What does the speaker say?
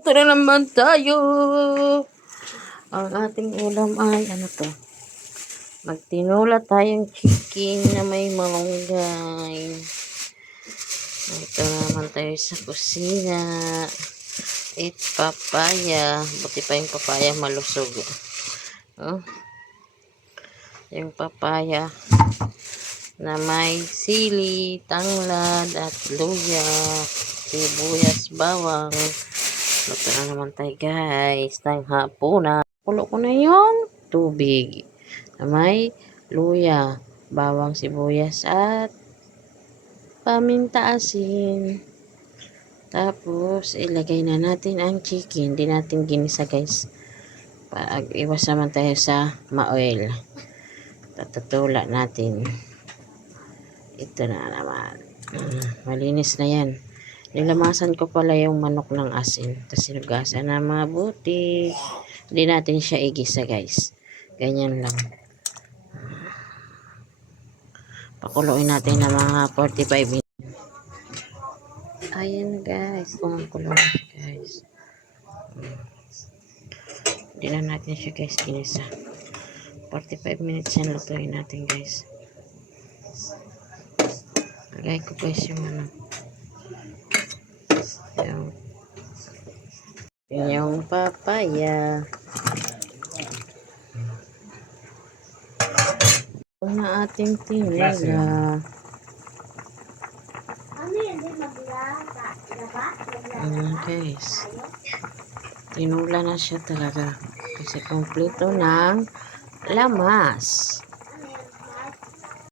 Ito na naman tayo. Ang ating ulam ay ano to? Magtinola tayong chicken na may malunggay. Ito na naman tayo sa kusina. It's papaya. Buti pa yung papaya malusog. Oh. Yung papaya na may sili, tanglad at luya, sibuyas, bawang. Luto na naman tayo guys ng hapunan. Kulo ko na yung tubig na may luya, bawang, sibuyas at paminta asin. Tapos ilagay na natin ang chicken. Hindi natin ginisa guys. Iwas naman tayo sa ma-oil. Tatutula natin. Ito na naman. Malinis na yan. Nilamasan ko pala yung manok ng asin. Tapos sinugasan na mabuti. Hindi natin siya igisa guys. Ganyan lang. Pakuluin natin ng mga 45 minutes. Ayan guys. Kumukulo na siya guys. Hindi na natin siya guys ginisa. 45 minutes yan lutuin natin guys. Lagay ko guys yung ano. Yung papaya. Ito na ating tinula. Ayan guys. Tinula na siya talaga. Kasi kompleto ng lamas.